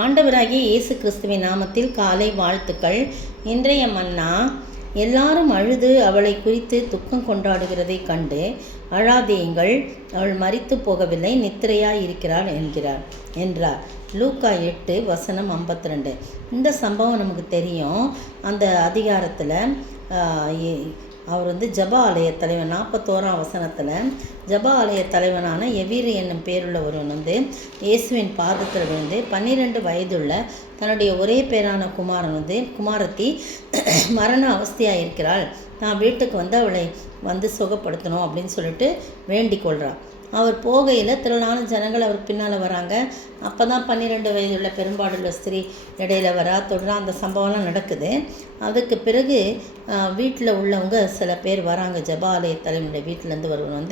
ஆண்டவராகிய இயேசு கிறிஸ்துவின் நாமத்தில் காலை வாழ்த்துக்கள். இன்றைய மன்னா, எல்லாரும் அழுது அவளை குறித்து துக்கம் கொண்டாடுகிறதை கண்டு அழாதேயுங்கள், அவள் மரித்து போகவில்லை, நித்திரையாய் இருக்கிறாள் என்றார். லூக்கா 8:52. இந்த சம்பவம் நமக்கு தெரியும். அந்த அதிகாரத்தில் அவர் ஜப ஆலய தலைவன் 41ஆம் வசனத்தில் ஜப ஆலய தலைவனான எவீரு என்னும் பேருள்ள ஒருவன் இயேசுவின் பாதத்தில் விழுந்து 12 வயதுள்ள தன்னுடைய ஒரே பேரான குமாரத்தி மரண அவஸ்தையாக இருக்கிறாள், நான் வீட்டுக்கு அவளை சுகப்படுத்தணும் அப்படின்னு சொல்லிட்டு வேண்டிக் கொள்கிறான். அவர் போகையில் திரளான ஜனங்கள் அவர் பின்னால் வராங்க. அப்போ தான் 12 வயதுள்ள பெரும்பாடுள்ள ஸ்திரீ இடையில தொடர அந்த சம்பவம்லாம் நடக்குது. அதுக்கு பிறகு வீட்டில் உள்ளவங்க சில பேர் வராங்க. ஜப ஆலய தலைவனுடைய வீட்டிலேருந்து வருவன்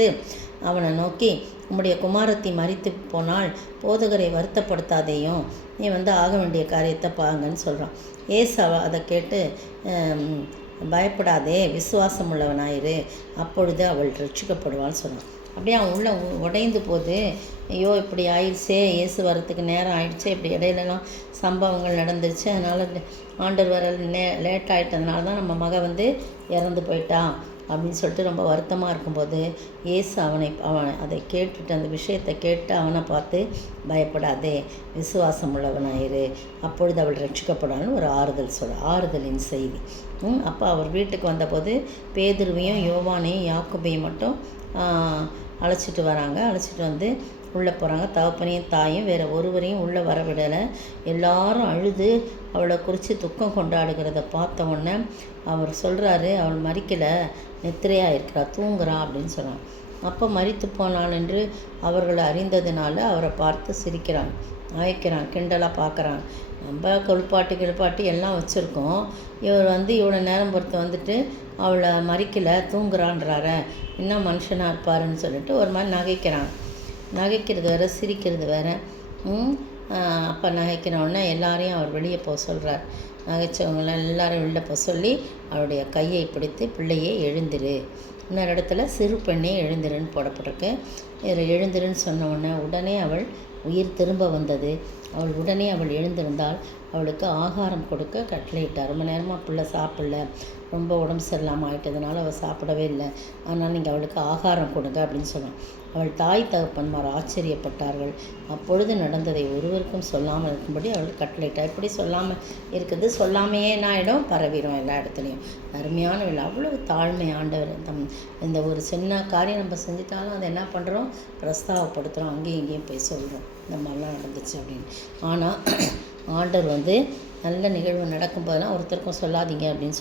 அவனை நோக்கி, உம்முடைய குமாரத்தி மரித்து போனால் போதகரை வருத்தப்படுத்தாதேயும், நீ ஆக வேண்டிய காரியத்தை பாருங்கன்னு சொல்கிறான். ஏசாவை அதை கேட்டு, பயப்படாதே, விசுவாசம் உள்ளவனாயிரு, அப்பொழுது அவள் ரட்சிக்கப்படுவான்னு சொன்னான். அப்படியே அவன் உள்ள உடைந்து போகுது. ஐயோ, இப்படி ஆயிடுச்சே, இயேசு வரத்துக்கு நேரம் ஆயிடுச்சு, இப்படி இடையிலலாம் சம்பவங்கள் நடந்துருச்சு, அதனால் ஆண்டவர் வர லேட் ஆகிட்டதுனால தான் நம்ம மக இறந்து போயிட்டான் அப்படின்னு சொல்லிட்டு ரொம்ப வருத்தமாக இருக்கும்போது இயேசு அவனை அதை கேட்டுட்டு, அந்த விஷயத்தை கேட்டு அவனை பார்த்து, பயப்படாதே, விசுவாசம் உள்ளவனாயிரு, அப்பொழுது அவள் ரட்சிக்கப்படுவான்னு ஒரு ஆறுதலின் செய்தி. அப்போ அவர் வீட்டுக்கு வந்தபோது பேதுருவையும் யோவானையும் யாக்கோபையும் மட்டும் அழைச்சிட்டு வராங்க. அழைச்சிட்டு உள்ளே போகிறாங்க. தகப்பனையும் தாயும் வேறு ஒருவரையும் உள்ளே வரவிடலை. எல்லாரும் அழுது அவளை குறித்து துக்கம் கொண்டாடுகிறத பார்த்த உடனே அவர் சொல்கிறாரு, அவள் மரிக்கலை, நித்திரையாக இருக்கிறா, தூங்குறா அப்படின்னு சொன்னான். அப்போ மரித்து போனான் என்று அவர்களை அறிந்ததுனால அவரை பார்த்து சிரிக்கிறான், ஆய்க்கிறான், கிண்டலாக பார்க்குறான். நம்ம கொழுப்பாட்டி எல்லாம் வச்சுருக்கோம். இவர் இவ்வளோ நேரம் பொறுத்து அவளை மறிக்கலை, தூங்குறான்றார, இன்னும் மனுஷனாக இருப்பாருன்னு சொல்லிட்டு ஒரு மாதிரி நகைக்கிறது வேறு, சிரிக்கிறது வேறு. அப்போ நகைக்கிறவுடனே எல்லாரையும் அவர் வெளியே போக சொல்கிறார். நகைச்சவங்களாம் எல்லாரும் வெளில போக சொல்லி அவளுடைய கையை பிடித்து, பிள்ளையே எழுந்திரு, இன்னொரு இடத்துல சிறு பெண்ணே எழுந்திருன்னு போடப்பட்டிருக்கு. இதில் எழுந்திருன்னு சொன்ன உடனே அவள் உயிர் திரும்ப வந்தது. உடனே அவள் எழுந்திருந்தால் அவளுக்கு ஆகாரம் கொடுக்க கட்டளையிட்டார். ரொம்ப நேரமாக பிள்ளை சாப்பிடல, ரொம்ப உடம்பு சரியில்லாமல் ஆகிட்டதுனால அவள் சாப்பிடவே இல்லை, அதனால் நீங்கள் அவளுக்கு ஆகாரம் கொடுங்க அப்படின்னு சொன்னான். அவள் தாய் தகப்பன்மார் ஆச்சரியப்பட்டார்கள். அப்பொழுது நடந்ததை ஒருவருக்கும் சொல்லாமல் இருக்கும்படி அவள் கட்டளையிட்டார். இப்படி சொல்லாமல் இருக்குது, சொல்லாமையே என்ன ஆகிடும், பரவிடும் எல்லா இடத்துலையும். அருமையான வேலை, அவ்வளவு தாழ்மை ஆண்டவர். இந்த ஒரு சின்ன காரியம் நம்ம செஞ்சிட்டாலும் அதை என்ன பண்ணுறோம், பிரஸ்தாவப்படுத்துகிறோம், அங்கேயும் இங்கேயும் போய் சொல்கிறோம், இந்த மாதிரிலாம் நடந்துச்சு அப்படின்னு. ஆனால் ஆண்டவர் நல்ல நிகழ்வு நடக்கும்போதெல்லாம் ஒருத்தருக்கும் சொல்லாதீங்க அப்படின்னு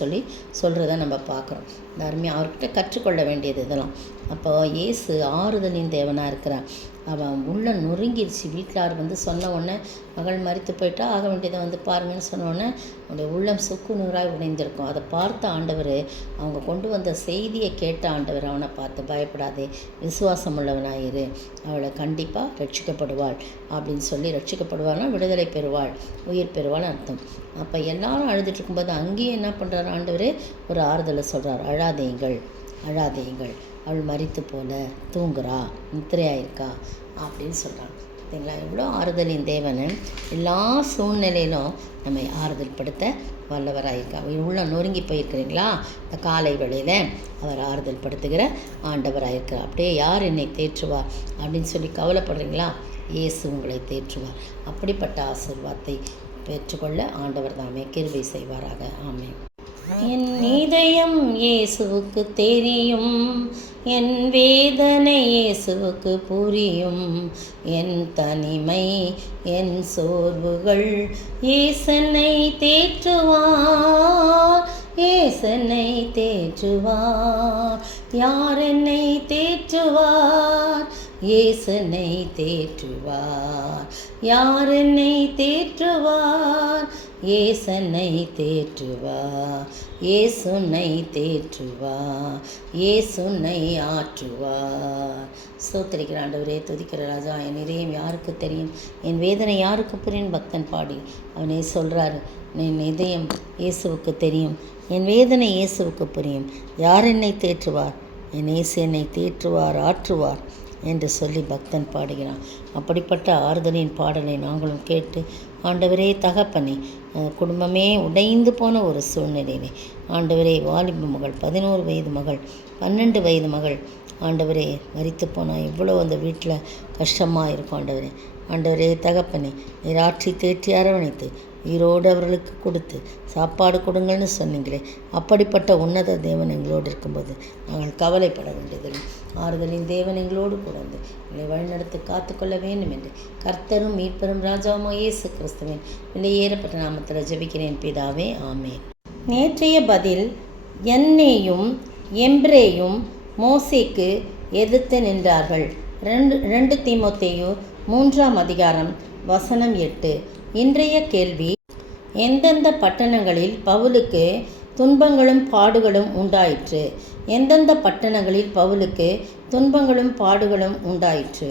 சொல்கிறத நம்ம பார்க்குறோம். இந்த அருமையாக அவர்கிட்ட கற்றுக்கொள்ள வேண்டியது இதெல்லாம். அப்போ இயேசு ஆறுதலின் தேவனாக இருக்கிறான். அவன் உள்ள நொறுங்கிடுச்சு. வீட்டில் சொன்ன உடனே மகள் மரித்து போயிட்டா, ஆக வேண்டியதை பாருங்கன்னு சொன்ன உடனே அவனுடைய உள்ளம் சுக்கு நூறாய் உடைந்திருக்கும். அதை பார்த்த ஆண்டவர், அவங்க கொண்டு வந்த செய்தியை கேட்ட ஆண்டவர் அவனை பார்த்து, பயப்படாதே, விசுவாசம் உள்ளவனாயிரு, அவளை கண்டிப்பாக ரட்சிக்கப்படுவாள் அப்படின்னு சொல்லி, ரட்சிக்கப்படுவாள்னா விடுதலை பெறுவாள், உயிர் பெறுவாள் அர்த்தம். அப்போ எல்லாரும் அழுதுட்டு இருக்கும்போது அங்கேயும் என்ன பண்ணுறாரு ஆண்டவர், ஒரு ஆறுதலை சொல்கிறார். அழாதேயுங்கள், அவள் மரித்து போல, தூங்குறா, நித்திரையாயிருக்கா அப்படின்னு சொல்கிறாங்க. பார்த்தீங்களா, எவ்வளோ ஆறுதலின் தேவன் எல்லா சூழ்நிலையிலும் நம்மை ஆறுதல் படுத்த வல்லவராயிருக்கா. உள்ள நொறுங்கி போயிருக்கிறீங்களா, இந்த காலை வேளையில் அவர் ஆறுதல் படுத்துகிற ஆண்டவராயிருக்கிறார். அப்படியே யார் என்னை தேற்றுவார் அப்படின்னு சொல்லி கவலைப்படுறீங்களா, இயேசு உங்களை தேற்றுவார். அப்படிப்பட்ட ஆசீர்வாதத்தை பெற்றுக்கொள்ள ஆண்டவர் தாமே கிருபை செய்வாராக. ஆமென். என் இதயம் இயேசுவுக்கு தெரியும், என் வேதனை இயேசுவுக்கு புரியும், என் தனிமை, என் சோர்வுகள் இயேசனை தேற்றுவார், யார் என்னை தேற்றுவார், இயேசுனை தேற்றுவார், யார் என்னை தேற்றுவார், இயேசுனை தேற்றுவார், இயேசுனை தேற்றுவார், இயேசுனை ஆற்றுவார். ஸ்தோத்திரிக்கிற ஆண்டவரே, துதிக்கிற ராஜா, என் இதயம் யாருக்கு தெரியும், என் வேதனை யாருக்கு புரியும் பக்தன் பாடி அவனே சொல்கிறாரு. என் இதயம் இயேசுவுக்கு தெரியும், என் வேதனை இயேசுவுக்கு புரியும், யார் என்னை தேற்றுவார், என் இயேசு என்னை தேற்றுவார், ஆற்றுவார், என்று சொல்லி பக்தன் பாடுகிறான். அப்படிப்பட்ட ஆறுதலின் பாடலை நாங்களும் கேட்டு, ஆண்டவரே தகப்பனே, குடும்பமே உடைந்து போன ஒரு சூழ்நிலையிலே ஆண்டவரே வாலிப மகள், 11 வயது மகள், 12 வயது மகள் ஆண்டவரே மரித்து போனால் எவ்வளோ அந்த வீட்டில் கஷ்டமாக இருக்கும். ஆண்டவரே தகப்பனே, நீர் ஆற்றி தேற்றி அரவணைத்து உயிரோடு அவர்களுக்கு கொடுத்து சாப்பாடு கொடுங்கள்னு சொன்னீங்களே, அப்படிப்பட்ட உன்னத தேவன் எங்களோடு இருக்கும்போது நாங்கள் கவலைப்பட வேண்டியதில்லை. ஆறுதலின் தேவன் எங்களோடு கூட வந்து எங்களை வழிநடத்தி காத்துக்கொள்ள வேண்டும் என்று கர்த்தரும் மீட்பெரும் ராஜாவுமாக இயேசு கிறிஸ்துவின் விலையேறப்பட்ட நாமத்தில் ஜெபிக்கிறேன் பிதாவே, ஆமென். நேற்றைய பதில், எண்ணேயும் எம்ப்ரேயும் மோசேக்கு எதிர்த்து நின்றார்கள். 2 தீமோத்தேயு 3ஆம் அதிகாரம் வசனம் 8. இன்றைய கேள்வி, எந்தெந்த பட்டணங்களில் பவுலுக்கு துன்பங்களும் பாடுகளும் உண்டாயிற்று? எந்தெந்த பட்டணங்களில் பவுலுக்கு துன்பங்களும் பாடுகளும் உண்டாயிற்று?